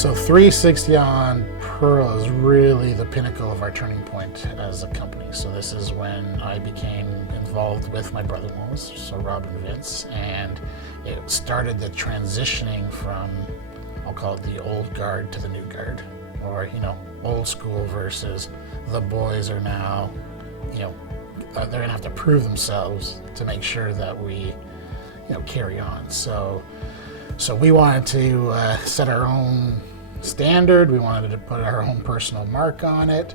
So 360 on Pearl is really the pinnacle of our turning point as a company. So this is when I became involved with my brother-in-laws, so Rob and Vince, and it started the transitioning from, I'll call it the old guard to the new guard, or old school versus the boys are now, they're going to have to prove themselves to make sure that we, carry on. So we wanted to set our own standard. We wanted to put our own personal mark on it.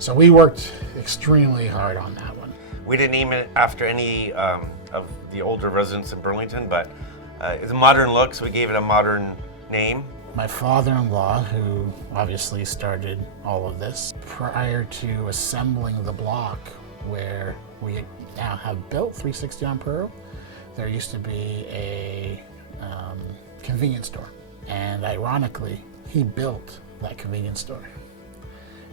So we worked extremely hard on that one. We didn't name it after any of the older residents in Burlington, but it's a modern look, so we gave it a modern name. My father-in-law, who obviously started all of this, prior to assembling the block where we now have built 360 on Pearl, there used to be a convenience store. And ironically, he built that convenience store.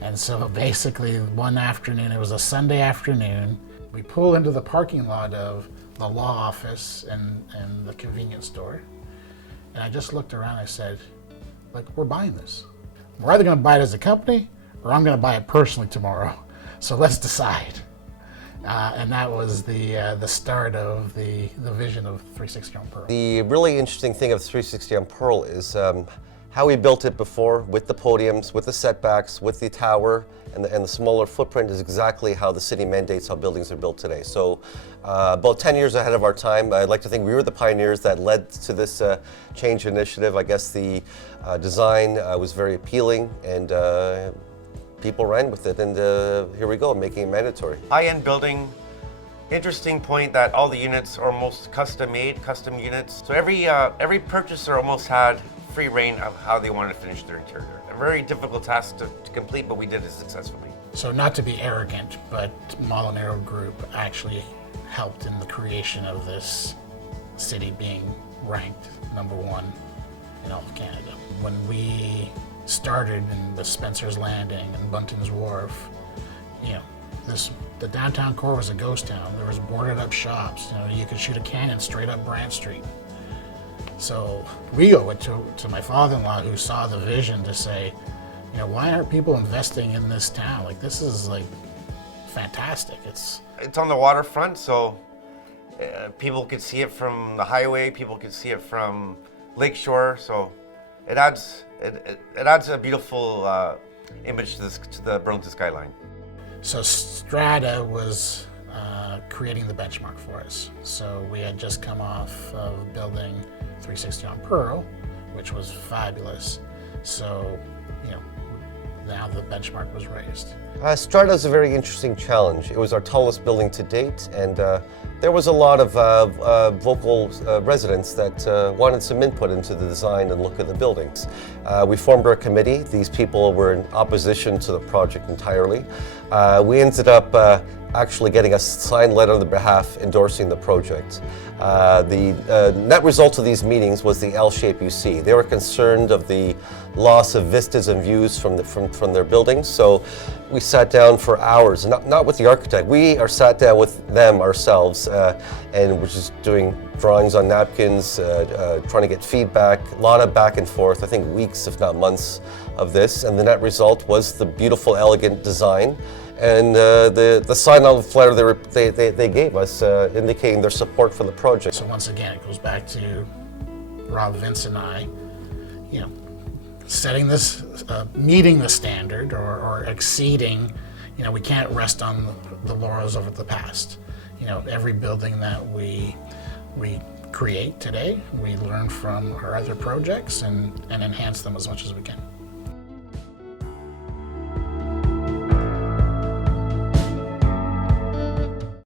And so basically one afternoon, it was a Sunday afternoon, we pull into the parking lot of the law office and the convenience store. And I just looked around, I said, we're buying this. We're either going to buy it as a company or I'm going to buy it personally tomorrow. So let's decide. And that was the start of the vision of 360 on Pearl. The really interesting thing of 360 on Pearl is how we built it before, with the podiums, with the setbacks, with the tower, and the smaller footprint is exactly how the city mandates how buildings are built today. So about 10 years ahead of our time. I'd like to think we were the pioneers that led to this change initiative. I guess the design was very appealing, and people ran with it, and here we go, making it mandatory. High-end building, interesting point that all the units are almost custom-made, custom units. So every purchaser almost had free reign of how they wanted to finish their interior. A very difficult task to complete, but we did it successfully. So not to be arrogant, but Molinaro Group actually helped in the creation of this city being ranked #1 in all of Canada. When we started in the Spencer's Landing and Bunton's Wharf, the downtown core was a ghost town. There was boarded up shops. You could shoot a cannon straight up Brant Street. So we owe it to my father-in-law, who saw the vision, to say, why aren't people investing in this town? This is fantastic. It's on the waterfront, so people could see it from the highway. People could see it from Lakeshore. So it adds a beautiful image to the Burlington skyline. So Strata was creating the benchmark for us. So we had just come off of building 360 on Pearl, which was fabulous. So, now the benchmark was raised. Strata is a very interesting challenge. It was our tallest building to date, and there was a lot of vocal residents that wanted some input into the design and look of the buildings. We formed our committee. These people were in opposition to the project entirely. We ended up actually getting a signed letter on their behalf endorsing the project. The net result of these meetings was the L shape you see. They were concerned of the loss of vistas and views from their buildings. So we sat down for hours, not with the architect. We are sat down with them ourselves, and we're just doing drawings on napkins, trying to get feedback, a lot of back and forth, I think weeks, if not months of this. And the net result was the beautiful, elegant design. And the sign-off letter they gave us, indicating their support for the project. So once again, it goes back to Rob, Vince, and I, setting this, meeting the standard or exceeding. We can't rest on the laurels of the past. Every building that we create today, we learn from our other projects and enhance them as much as we can.